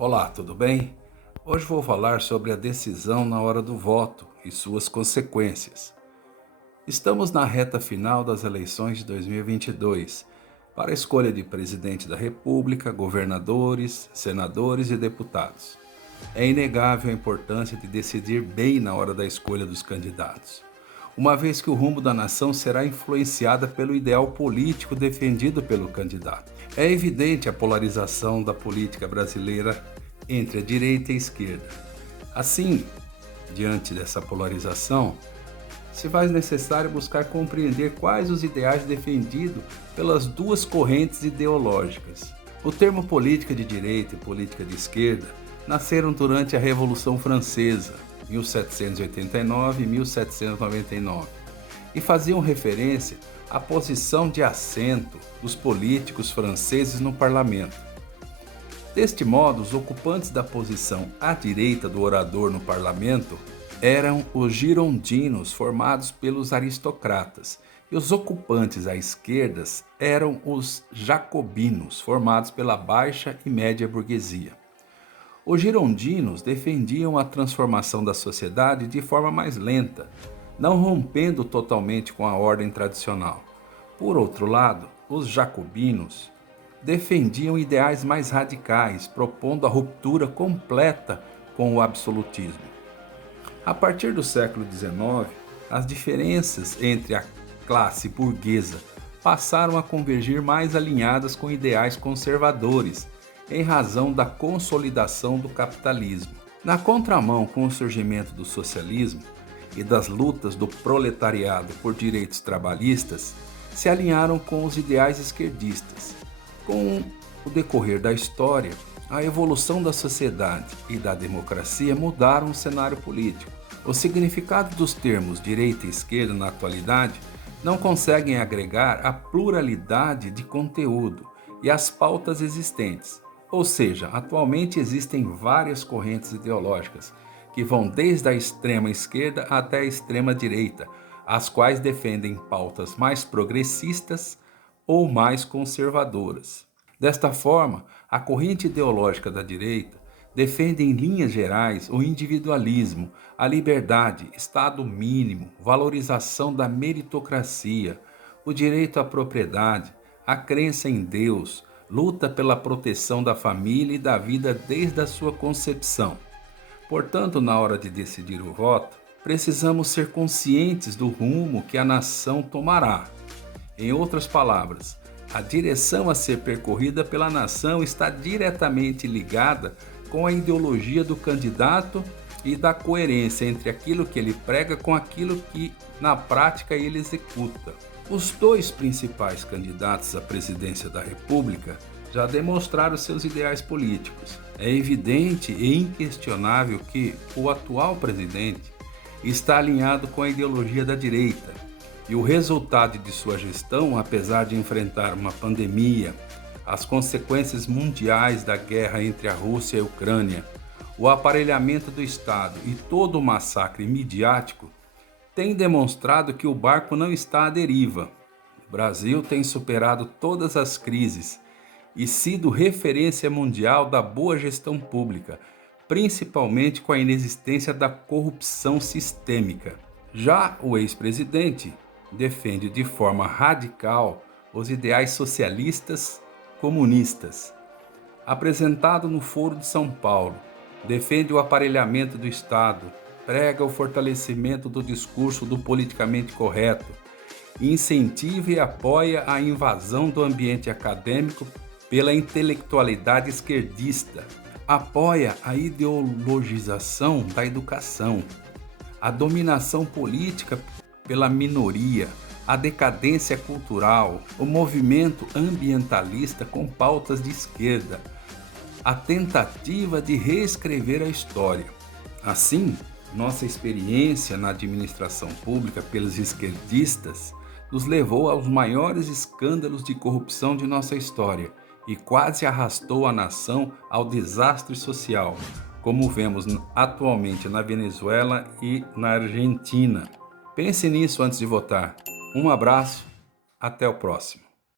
Olá, tudo bem? Hoje vou falar sobre a decisão na hora do voto e suas consequências. Estamos na reta final das eleições de 2022 para a escolha de presidente da República, governadores, senadores e deputados. É inegável a importância de decidir bem na hora da escolha dos candidatos, uma vez que o rumo da nação será influenciada pelo ideal político defendido pelo candidato. É evidente a polarização da política brasileira entre a direita e a esquerda. Assim, diante dessa polarização, se faz necessário buscar compreender quais os ideais defendidos pelas duas correntes ideológicas. O termo política de direita e política de esquerda nasceram durante a Revolução Francesa, 1789 e 1799, e faziam referência à posição de assento dos políticos franceses no parlamento. Deste modo, os ocupantes da posição à direita do orador no parlamento eram os girondinos, formados pelos aristocratas, e os ocupantes à esquerda eram os jacobinos, formados pela baixa e média burguesia. Os girondinos defendiam a transformação da sociedade de forma mais lenta, não rompendo totalmente com a ordem tradicional. Por outro lado, os jacobinos defendiam ideais mais radicais, propondo a ruptura completa com o absolutismo. A partir do século XIX, as diferenças entre a classe burguesa passaram a convergir mais alinhadas com ideais conservadores, em razão da consolidação do capitalismo. Na contramão com o surgimento do socialismo e das lutas do proletariado por direitos trabalhistas, se alinharam com os ideais esquerdistas. Com o decorrer da história, a evolução da sociedade e da democracia mudaram o cenário político. O significado dos termos direita e esquerda na atualidade não conseguem agregar a pluralidade de conteúdo e as pautas existentes. Ou seja, atualmente existem várias correntes ideológicas que vão desde a extrema esquerda até a extrema direita, as quais defendem pautas mais progressistas ou mais conservadoras. Desta forma, a corrente ideológica da direita defende em linhas gerais o individualismo, a liberdade, estado mínimo, valorização da meritocracia, o direito à propriedade, a crença em Deus, luta pela proteção da família e da vida desde a sua concepção. Portanto, na hora de decidir o voto, precisamos ser conscientes do rumo que a nação tomará. Em outras palavras, a direção a ser percorrida pela nação está diretamente ligada com a ideologia do candidato e da coerência entre aquilo que ele prega com aquilo que, na prática, ele executa. Os dois principais candidatos à presidência da República já demonstraram seus ideais políticos. É evidente e inquestionável que o atual presidente está alinhado com a ideologia da direita, e o resultado de sua gestão, apesar de enfrentar uma pandemia, as consequências mundiais da guerra entre a Rússia e a Ucrânia, o aparelhamento do Estado e todo o massacre midiático, tem demonstrado que o barco não está à deriva. O Brasil tem superado todas as crises e sido referência mundial da boa gestão pública, principalmente com a inexistência da corrupção sistêmica. Já o ex-presidente defende de forma radical os ideais socialistas comunistas. Apresentado no Foro de São Paulo, defende o aparelhamento do Estado, prega o fortalecimento do discurso do politicamente correto, incentiva e apoia a invasão do ambiente acadêmico pela intelectualidade esquerdista, apoia a ideologização da educação, a dominação política pela minoria, a decadência cultural, o movimento ambientalista com pautas de esquerda, a tentativa de reescrever a história. Assim, nossa experiência na administração pública pelos esquerdistas nos levou aos maiores escândalos de corrupção de nossa história e quase arrastou a nação ao desastre social, como vemos atualmente na Venezuela e na Argentina. Pense nisso antes de votar. Um abraço, até o próximo.